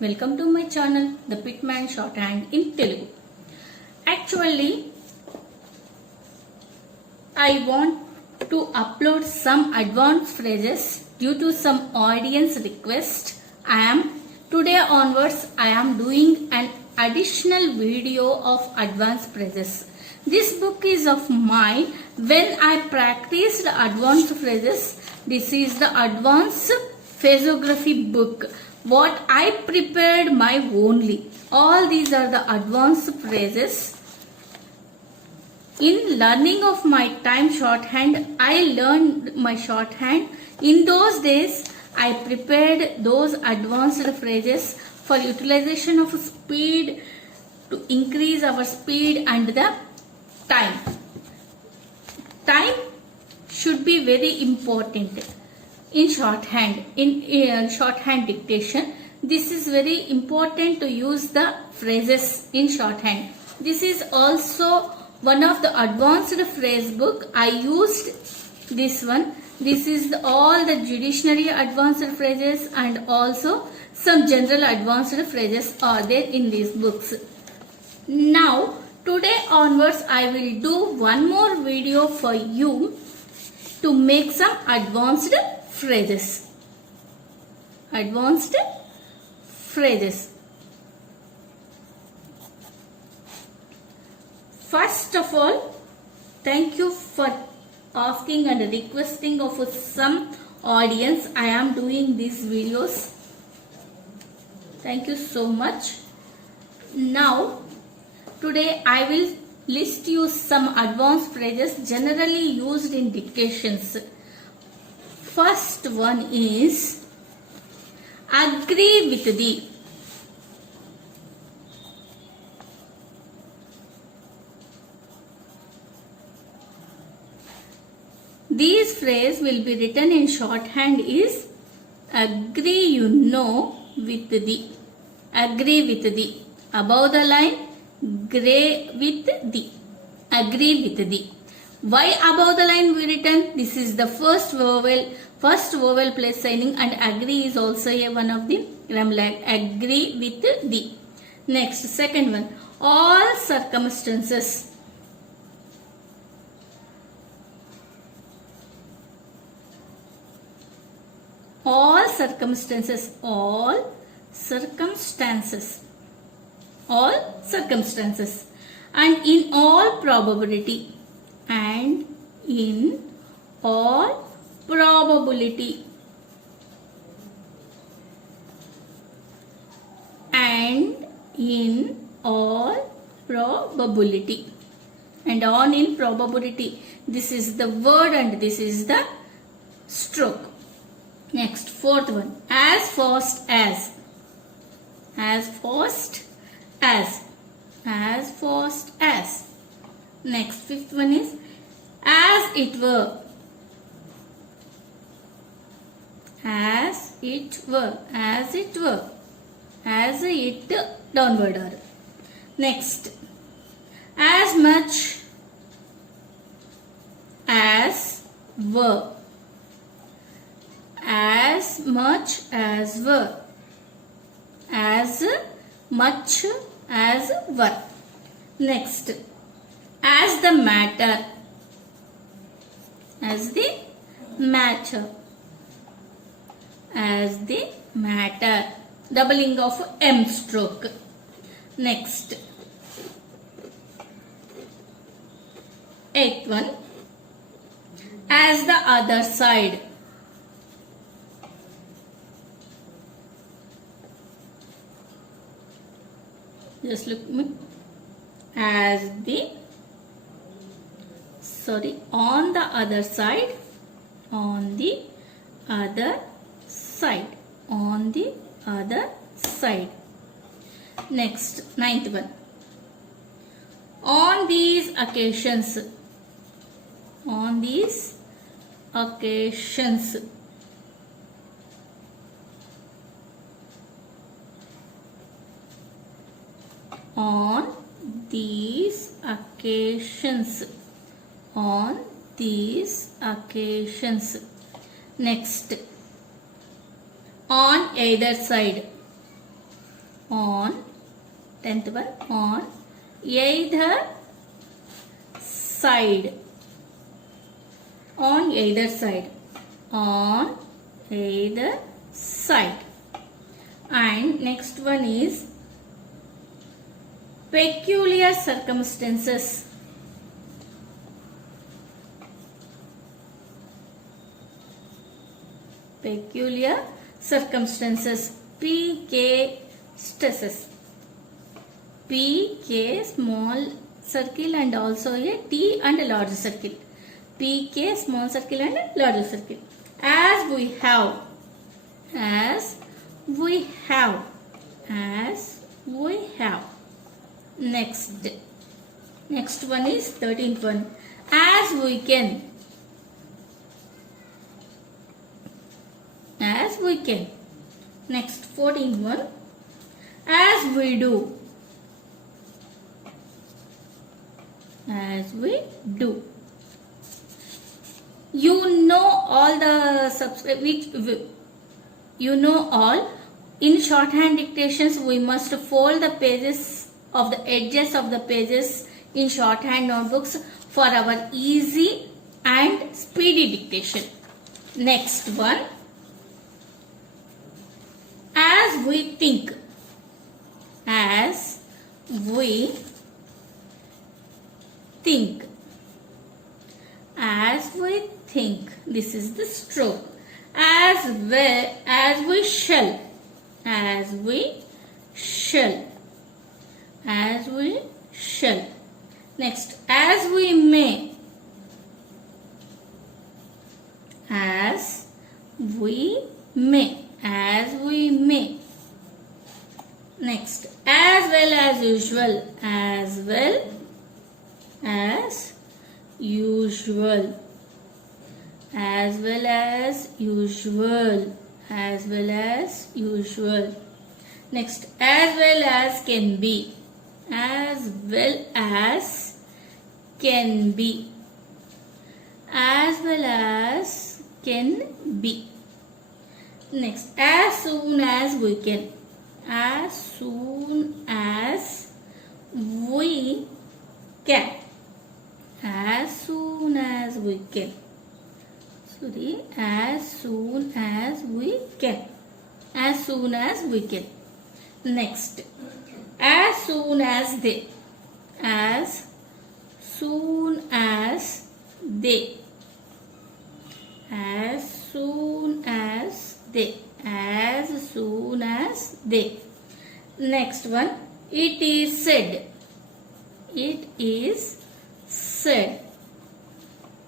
Welcome to my channel, The Pitman Shorthand in Telugu. Actually, I want to upload some advanced phrases due to some audience request. Today onwards, I am doing an additional video of advanced phrases. This book is of mine. When I practiced advanced phrases, this is the advanced phraseography book. What I prepared my only. All these are the advanced phrases. In learning of my time shorthand, I learned my shorthand. In those days, I prepared those advanced phrases for utilization of speed to increase our speed and the time. Time should be very important in shorthand, shorthand dictation. This is very important to use the phrases in shorthand. This is also one of the advanced phrase book. I used this one. This is all the dictionary advanced phrases and also some general advanced phrases are there in these books. Now today onwards I will do one more video for you to make some advanced phrases. Advanced phrases. First of all, thank you for asking and requesting of some audience. I am doing these videos. Thank you so much. Now, today I will list you some advanced phrases generally used in dictations. First one is agree with thee. This phrase will be written in shorthand is agree you know with thee. Agree with thee. Above the line, grey with thee. Agree with thee. Why above the line we written? This is the first vowel place signing, and agree is also one of the grammar like agree with thee. Next, second one, all circumstances. All circumstances. All circumstances. All circumstances. And in all probability. And in all probability. And in all probability. And on in probability. This is the word and this is the stroke. Next, fourth one, as fast as. As fast as. As fast as. Next, fifth one is as it were. As it were. As it were. As it downward arrow. Next, as much as were. As much as were. As much as were. Next, as the matter. As the matter. As the matter. Doubling of M stroke. Next, eighth one, as the other side. Just look me. As the, on the other side. On the other side. On the other side. Next, ninth one. On these occasions. On these occasions. On these occasions. On these occasions. Next, on either side. on, 10th one, on either side, on either side, on either side. And next one is peculiar circumstances. Peculiar circumstances, PK stresses. PK small circle and also a T and a large circle. PK small circle and large circle. As we have, as we have, as we have. Next one is 13th one. As we can, as we can. Next 14th one. As we do, as we do. You know all the you know all. In shorthand dictations, we must fold the pages of the edges of the pages in shorthand notebooks for our easy and speedy dictation. Next one. As we think, as we think, as we think, this is the stroke. As well, as we shall, as we shall, as we shall. Next, as we may, as we may, as we may. Next, as well as usual, as well as usual, as well as usual, as well as usual. Next, as well as can be, as well as can be, as well as can be. Next, as soon as we can, as soon as we can, as soon as we can. Sorry, as soon as we can, as soon as we can. Next, as soon as they, as soon as they, as soon as they, as soon as they. Next one, it is said, it is said,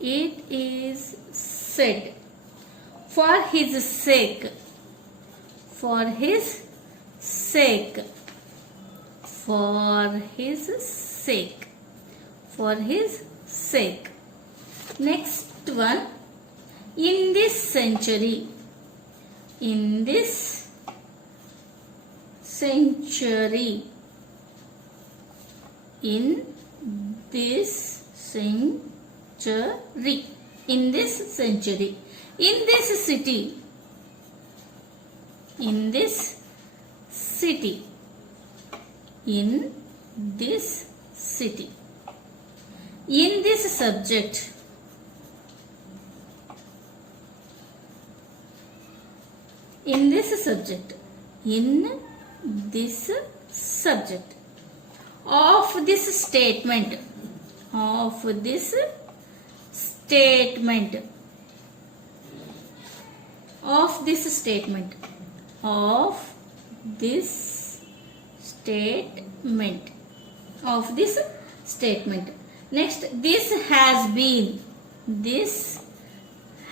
it is said. For his sake, for his sake, for his sake, for his sake. Next one, in this century, in this century, in this century, in this century, in this city, in this city, in this city, in this subject, in this subject, in this subject, of this statement, of this statement, of this statement, of this statement, of this statement. Next, this has been, this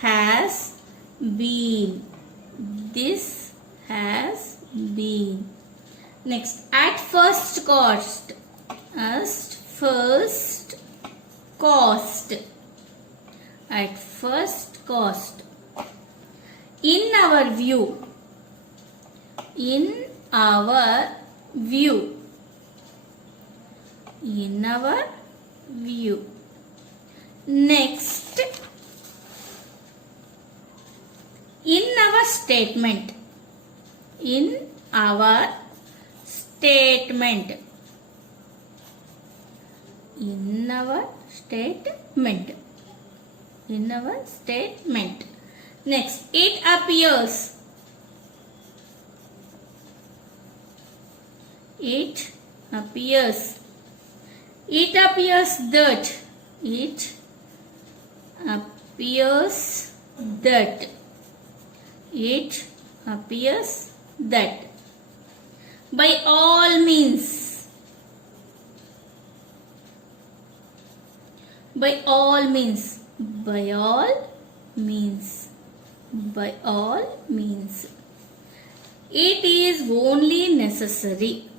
has been, this has been. Next, at first cost, at first cost, at first cost. In our view, in our view, in our view. Next, in our statement, in our statement. In our statement. In our statement. Next, it appears. It appears. It appears that. It appears that. It appears that. By all means. By all means. By all means. By all means. It is only necessary.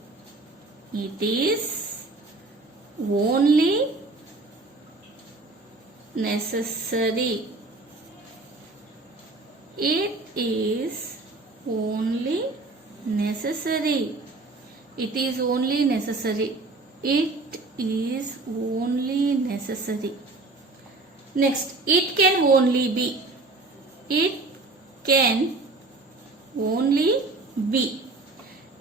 It is only necessary. It is only necessary. It is only necessary. It is only necessary. Next, it can only be. It can only be.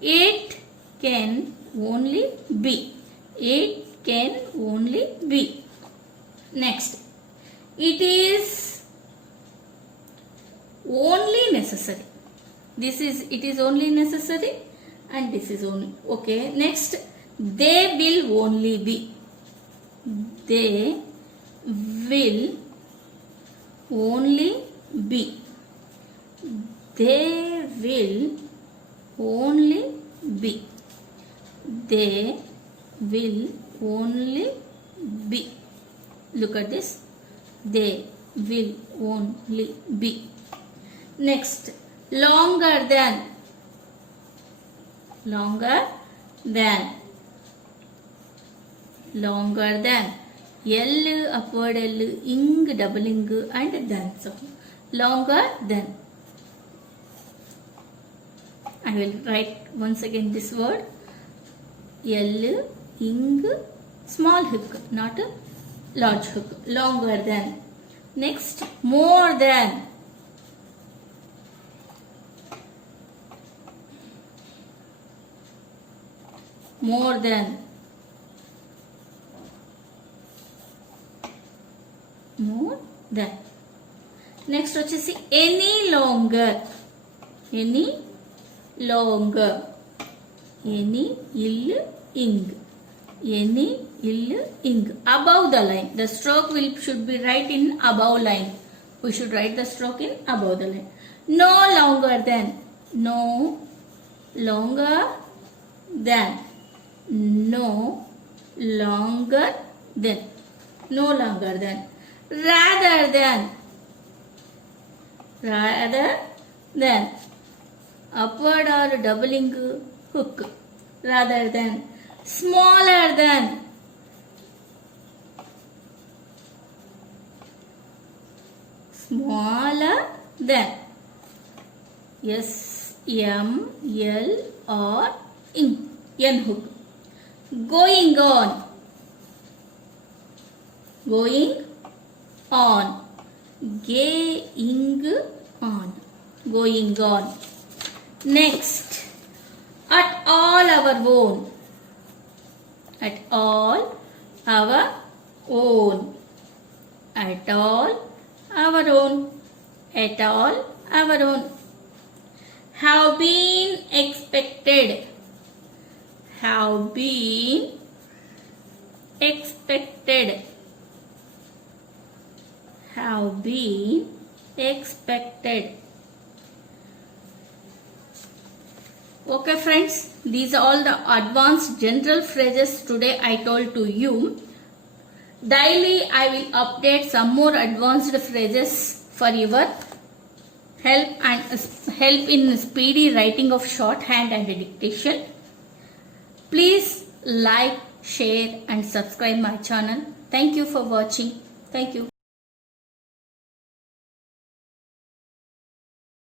It can only be. It can only be. Next, it is only necessary. This is, it is only necessary, and this is only. Okay. Next, they will only be. They will only be. They will only be. They will only be. Look at this. They will only be. Next, longer than. Longer than. Longer than. L, upward L, ing, double ing, and than. So, longer than. I will write once again this word. L, ing, small hook, not a large hook. Longer than. Next, more than. More than. More than. Next వచ్చేసి any longer. Any longer. Any ill ing. Any ill ing. Above the line. The stroke should be right in above line. We should write the stroke in above the line. No longer than. No longer than. No longer than. No longer than. Rather than. Rather than. Upward or doubling hook. Rather than. Smaller than. Smaller than. S, M, L or ing. N hook. Going on. Going on. Going on. Going on. Next, at all our own. At all our own. At all our own. At all our own. Have been expected. Have been expected. Have been expected. Okay friends, these are all the advanced general phrases today I told to you. Daily I will update some more advanced phrases for your help in speedy writing of shorthand and dictation. Please like, share and subscribe my channel. Thank you for watching. Thank you.